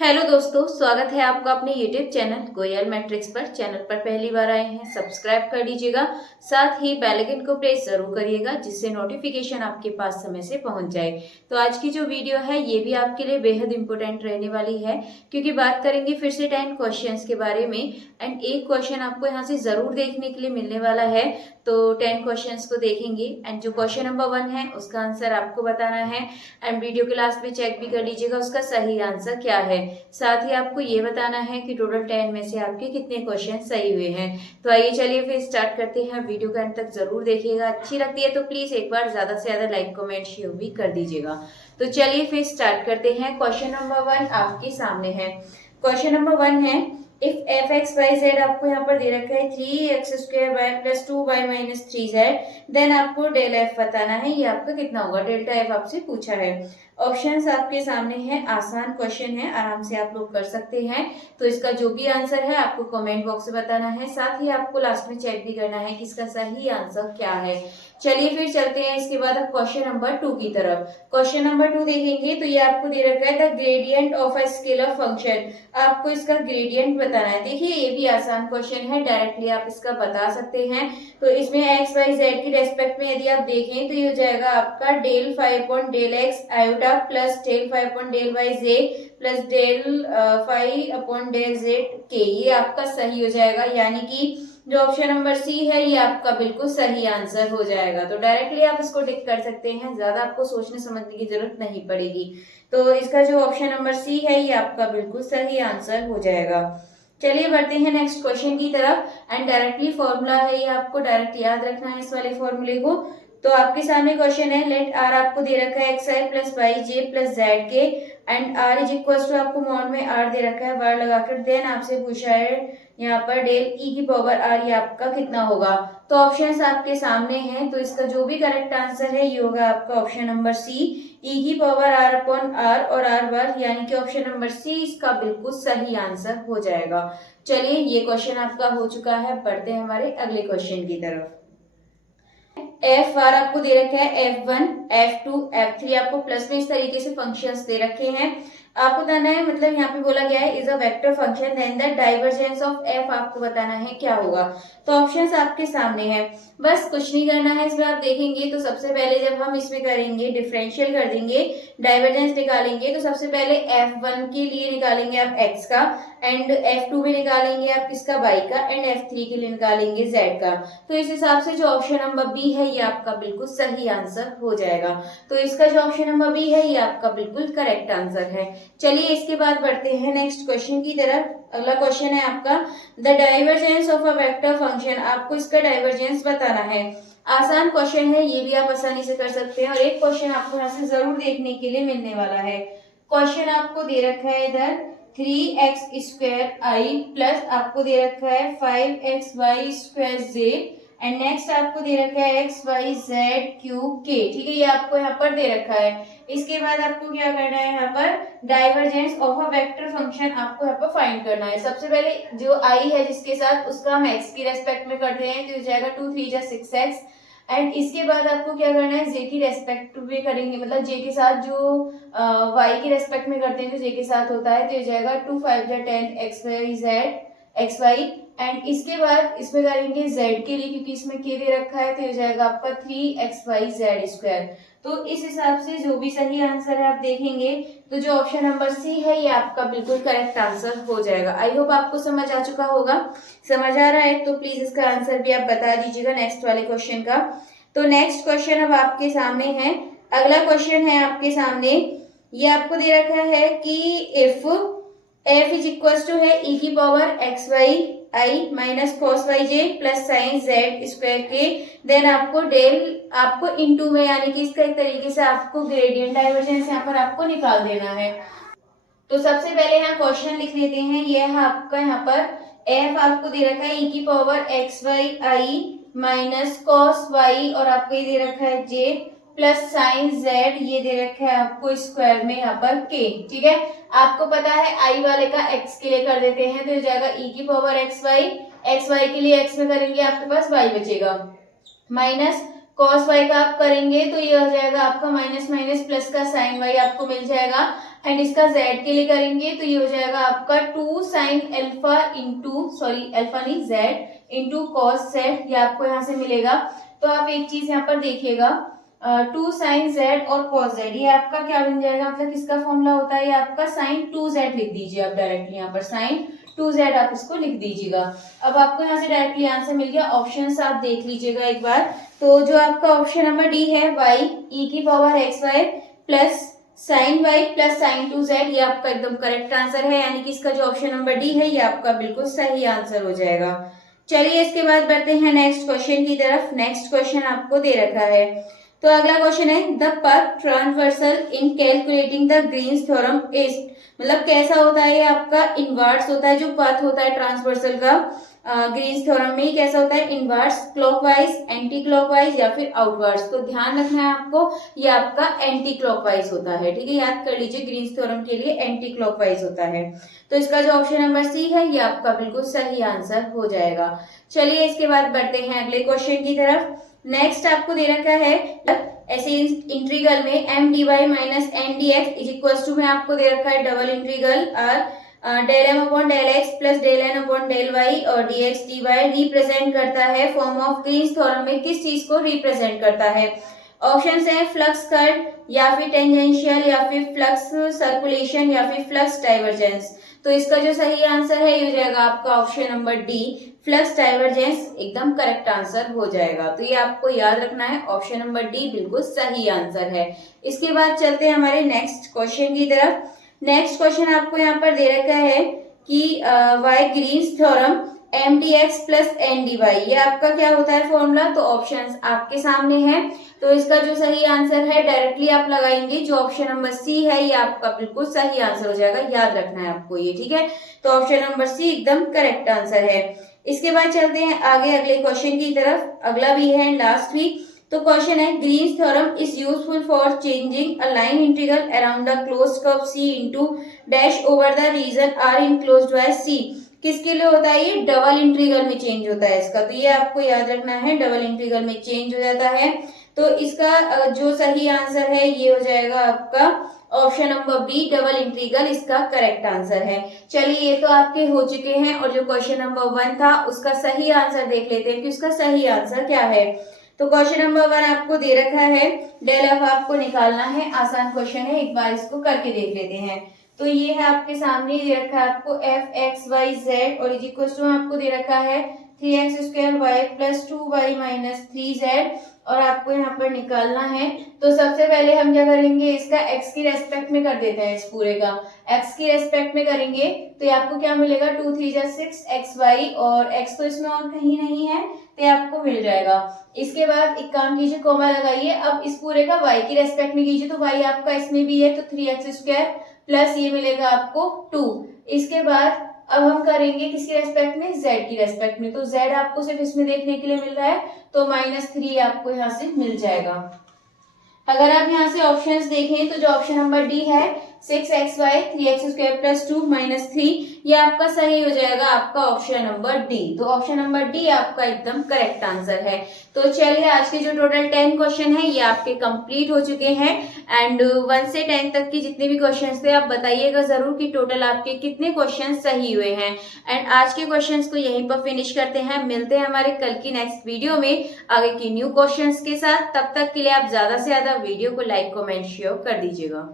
Hello दोस्तों, स्वागत है आपका अपने YouTube चैनल गोयल मैट्रिक्स पर। चैनल पर पहली बार आए हैं, सब्सक्राइब कर लीजिएगा। साथ ही बेल आइकन को प्रेस जरूर करिएगा, जिससे नोटिफिकेशन आपके पास समय से पहुंच जाए। तो आज की जो वीडियो है ये भी आपके लिए बेहद इंपॉर्टेंट रहने वाली है, क्योंकि बात करेंगे फिर से 10 क्वेश्चंस के बारे में। एंड एक क्वेश्चन आपको यहाँ से जरूर देखने के लिए मिलने वाला है, तो 10 क्वेश्चंस को देखेंगे। एंड जो क्वेश्चन नंबर 1 है उसका आंसर आपको बताना है। एंड वीडियो के लास्ट में चेक भी कर लीजिएगा उसका सही आंसर क्या है। साथ ही आपको ये बताना है कि टोटल 10 में से आपके कितने क्वेश्चन सही हुए हैं। तो आइए चलिए फिर स्टार्ट करते हैं। वीडियो के अंत तक जरूर देखिएगा, अच्छी लगती है तो प्लीज एक बार ज्यादा से ज्यादा लाइक कमेंट शेयर भी कर दीजिएगा। तो चलिए फिर स्टार्ट करते हैं। क्वेश्चन नंबर 1 आपके सामने है। क्वेश्चन नंबर 1 है, if f x y z आपको यहाँ पर दे रखा है 3x² y plus 2y minus 3z, then आपको डेल एफ बताना है। ये आपका कितना होगा, डेल्टा एफ आपसे पूछा है। ऑप्शंस आपके सामने हैं, आसान क्वेश्चन है, आराम से आप लोग कर सकते हैं। तो इसका जो भी आंसर है आपको कमेंट बॉक्स में बताना है। साथ ही आपको लास्ट में चेक भी करना है कि इसका सही आंसर क्या है। चलिए फिर चलते हैं इसके बाद अब क्वेश्चन नंबर 2 की तरफ। क्वेश्चन नंबर 2 देखेंगे तो ये आपको दे रखा है the gradient of a scalar function. आपको इसका ग्रेडियंट बताना है। देखिए ये भी आसान क्वेश्चन है, डायरेक्टली आप इसका बता सकते हैं। तो इसमें एक्स वाई जेड की रेस्पेक्ट में यदि आप देखें तो ये हो जाएगा आपका del five upon del x iota plus del five upon del y j plus del five upon del z के। ये आपका सही हो जाएगा, यानी कि जो ऑप्शन नंबर सी है ये आपका बिल्कुल सही आंसर हो जाएगा। तो डायरेक्टली आप इसको टिक कर सकते हैं, ज्यादा आपको सोचने समझने की जरूरत नहीं पड़ेगी। तो इसका जो ऑप्शन नंबर सी है ये आपका बिल्कुल सही आंसर हो जाएगा। चलिए बढ़ते हैं नेक्स्ट क्वेश्चन की तरफ। एंड डायरेक्टली फॉर्मूला है, ये आपको डायरेक्ट याद रखना है इस वाले फॉर्मूले को। तो आपके सामने क्वेश्चन है, लेट आर आपको दे रखा है x i plus y j plus z k and r is equal to आपको मॉड में आर दे रखा है बार लगाकर। देन आपसे पूछा है यहाँ पर डेल ई की पावर आर, ये आपका कितना होगा। तो ऑप्शंस आपके सामने हैं, तो इसका जो भी करेक्ट आंसर है ये होगा आपका ऑप्शन नंबर सी, ई की पावर आर अपॉन आर और आर बार, यानी कि ऑप्शन नंबर सी इसका बिल्कुल सही आंसर हो जाएगा। चलिए ये क्वेश्चन आपका हो चुका है, बढ़ते हैं हमारे अगले क्वेश्चन की तरफ। एफ आर आपको दे रखा है F1 F2 F3, आपको प्लस में इस तरीके से फंक्शंस दे रखे हैं। आपको बताना है, मतलब यहाँ पे बोला गया है is a vector function then the divergence of f आपको बताना है क्या होगा। तो ऑप्शंस आपके सामने हैं, बस कुछ नहीं करना है। इसमें आप देखेंगे तो सबसे पहले जब हम इसमें करेंगे डिफरेंशियल कर देंगे, डाइवर्जेंस निकालेंगे, तो सबसे पहले F1 के लिए निकालेंगे आप x का, एंड F2 में निकालेंगे आप किसका y का, एंड F3 के लिए निकालेंगे z का। तो इस हिसाब से जो ऑप्शन नंबर बी है ये आपका बिल्कुल सही आंसर हो जाएगा। तो इसका जो ऑप्शन नंबर बी है ये आपका बिल्कुल करेक्ट आंसर है। चलिए इसके बाद बढ़ते हैं नेक्स्ट क्वेश्चन की तरफ। अगला क्वेश्चन है आपका the divergence of a vector function, आपको इसका डाइवर्जेंस बताना है। आसान क्वेश्चन है, ये भी आप आसानी से कर सकते हैं। और एक क्वेश्चन आपको यहाँ से जरूर देखने के लिए मिलने वाला है। क्वेश्चन आपको दे रखा है इधर 3x² प्लस आपको दे रखा है 5xy² जे एंड नेक्स्ट आपको दे रखा है xyz3k। ठीक है, ये आपको यहाँ पर दे रखा है। इसके बाद आपको क्या करना है, यहाँ पर divergence of a vector function आपको यहाँ पर फाइंड करना है। सबसे पहले जो i है जिसके साथ, उसका हम x की रेस्पेक्ट में करते हैं, तो हो जाएगा 2 3 जा 6x। एंड इसके बाद आपको क्या करना है, जे की रेस्पेक्ट में करेंगे, मतलब जे के साथ जो y की रेस्पेक्ट में करते हैं जो जे के साथ होता है, तो हो जाएगा 2 5 जा 10 xy। एंड इसके बाद इसमें करेंगे z के लिए, क्योंकि इसमें k दे रखा है, तो हो जाएगा आपका 3xyz²। तो इस हिसाब से जो भी सही आंसर है आप देखेंगे तो जो ऑप्शन नंबर सी है ये आपका बिल्कुल करेक्ट आंसर हो जाएगा। आई होप आपको समझ आ चुका होगा। समझ आ रहा है तो प्लीज इसका आंसर भी आप बता दीजिएगा नेक्स्ट वाले क्वेश्चन का। तो नेक्स्ट क्वेश्चन अब आपके सामने है। अगला क्वेश्चन है आपके सामने, ये आपको दे रखा है कि if f is equal to है e की power xy minus cos yj plus sine z² k, then आपको डेल आपको इनटू में, यानी कि इसका एक तरीके से आपको ग्रेडियंट डाइवर्जेंस यहाँ पर आपको निकाल देना है। तो सबसे पहले यहाँ क्वेश्चन लिख लेते हैं। यह आपका यहाँ पर f आपको दे रखा है e की power xy minus cos y और आपको ये दे रखा है j प्लस साइन z, ये दे रखा है आपको स्क्वायर में यहाँ पर k। ठीक है, आपको पता है i वाले का x के लिए कर देते हैं, तो हो जाएगा e की पावर xy के लिए x में करेंगे आपके पास y बचेगा, माइनस cos y का आप करेंगे तो ये हो जाएगा आपका माइनस माइनस प्लस का साइन y आपको मिल जाएगा। एंड इसका z के लिए करेंगे तो ये हो जाएगा आपका 2 sine alpha into, sorry alpha नहीं z इंटू कॉस z, ये आपको यहाँ से मिलेगा। तो आप एक चीज यहाँ पर देखिएगा, 2 साइन z और कॉस z, ये आपका क्या बन जाएगा, मतलब किसका फॉर्मूला होता है, ये आपका साइन 2z लिख दीजिए आप डायरेक्टली यहाँ पर, साइन 2z आप इसको लिख दीजिएगा। अब आपको यहाँ से डायरेक्टली आंसर मिल गया। ऑप्शन आप देख लीजिएगा एक बार, तो जो आपका ऑप्शन नंबर डी है y e की power x y plus sine y plus sine 2z, ये आपका एकदम करेक्ट आंसर है, यानी कि इसका जो ऑप्शन नंबर डी है ये आपका बिल्कुल सही आंसर हो जाएगा। चलिए इसके बाद बढ़ते हैं नेक्स्ट क्वेश्चन की तरफ। नेक्स्ट क्वेश्चन आपको दे रखा है, तो अगला क्वेश्चन है the path transversal in calculating the Green's theorem is, मतलब कैसा होता है, ये आपका इनवर्स होता है, जो पाथ होता है ट्रांसवर्सल का ग्रीन्स थ्योरम में, कैसा होता है, इनवर्स, क्लॉकवाइज, एंटी क्लॉकवाइज या फिर आउटवर्ड्स। तो ध्यान रखना है आपको, ये आपका एंटी क्लॉकवाइज होता है, ठीक है, याद कर लीजिए ग्रीन्स थ्योरम के लिए एंटी क्लॉकवाइज होता है। तो इसका जो ऑप्शन नंबर सी है ये आपका बिल्कुल सही आंसर हो जाएगा। चलिए इसके बाद बढ़ते हैं अगले क्वेश्चन की तरफ। नेक्स्ट आपको दे रखा है ऐसे इंटीग्रल में M d y minus N d x is equal to में आपको दे रखा है double integral R del M upon del x plus del N upon del y और d x d y represent करता है फॉर्म ऑफ ग्रीन्स थ्योरम में किस चीज को रिप्रेजेंट करता है। ऑप्शन है फ्लक्स कर्व या फिर टेंजेंशियल या फिर फ्लक्स सर्कुलेशन या फिर फ्लक्स डाइवर्जेंस। तो इसका जो सही आंसर है ये हो जाएगा आपका option number D, flux divergence एकदम करेक्ट आंसर हो जाएगा। तो ये आपको याद रखना है, ऑप्शन नंबर डी बिल्कुल सही आंसर है। इसके बाद चलते हैं हमारे नेक्स्ट क्वेश्चन की तरफ। नेक्स्ट क्वेश्चन आपको यहाँ पर दे रखा है कि by Green's theorem M d x plus N d y, ये आपका क्या होता है फॉर्मूला। तो ऑप्शंस आपके सामने है, तो इसका जो सही आंसर है डायरेक्टली आप लगाएंगे, जो ऑप्शन नंबर सी है ये आपका बिल्कुल सही आंसर हो जाएगा, याद रखना है आपको ये, ठीक है। तो ऑप्शन नंबर सी एकदम करेक्ट आंसर है। इसके बाद चलते हैं आगे अगले क्वेश्चन की तरफ, अगला भी है लास्ट भी। तो क्वेश्चन है Green's theorem is useful for changing a line integral around the closed curve C into dash over the region R enclosed by C. किसके लिए होता है, ये डबल इंटीग्रल में चेंज होता है इसका, तो ये आपको याद रखना है, डबल इंटीग्रल में चेंज हो जाता है। तो इसका जो सही आंसर है ये हो जाएगा आपका option number B, double integral इसका करेक्ट आंसर है। चलिए ये तो आपके हो चुके हैं, और जो क्वेश्चन नंबर 1 था उसका सही आंसर देख लेते हैं कि उसका सही आंसर क्या है। तो क्वेश्चन नंबर 1 आपको दे रखा है, डेल एफ आपको निकालना है, आसान क्वेश्चन है, एक बार इसको करके देख लेते हैं। तो ये है आपके सामने दे रखा है आपको एफ एक्स वाई जेड और इज इक्वल टू आपको दे रखा है 3x² y plus 2y minus 3z, और आपको यहाँ पर निकालना है। तो सबसे पहले हम क्या करेंगे, इसका x की रेस्पेक्ट में कर देते हैं, इस पूरे का x की रेस्पेक्ट में करेंगे तो ये आपको क्या मिलेगा, 2 3 जा 6xy, और x तो इसमें और कहीं नहीं है तो ये आपको मिल जाएगा। इसके बाद एक काम कीजिए, कोमा लगाइए, अब इस पूरे का y की रेस्पेक्ट में कीजिए, तो y आपका इसमें भी है, तो 3x² प्लस ये मिलेगा आपको 2। इसके बाद अब हम करेंगे किसकी रेस्पेक्ट में, z की रेस्पेक्ट में, तो z आपको सिर्फ इसमें देखने के लिए मिल रहा है, तो -3 आपको यहाँ से मिल जाएगा। अगर आप यहाँ से ऑप्शंस देखें तो जो ऑप्शन नंबर डी है 6xy 3x² प्लस 2 -3, ये आपका सही हो जाएगा, आपका ऑप्शन नंबर डी। तो ऑप्शन नंबर डी आपका एकदम करेक्ट आंसर है। तो चलिए आज के जो टोटल 10 क्वेश्चन है ये आपके कंप्लीट हो चुके हैं, एंड 1 से 10 तक की जितने भी क्वेश्चन थे आप बताइएगा जरूर कि टोटल आपके कितने क्वेश्चन सही हुए हैं। एंड आज के क्वेश्चन को यहीं पर फिनिश करते हैं, मिलते हैं हमारे कल की नेक्स्ट वीडियो में आगे की न्यू क्वेश्चन के साथ। तब तक के लिए आप ज्यादा से ज्यादा वीडियो को लाइक कमेंट शेयर कर दीजिएगा।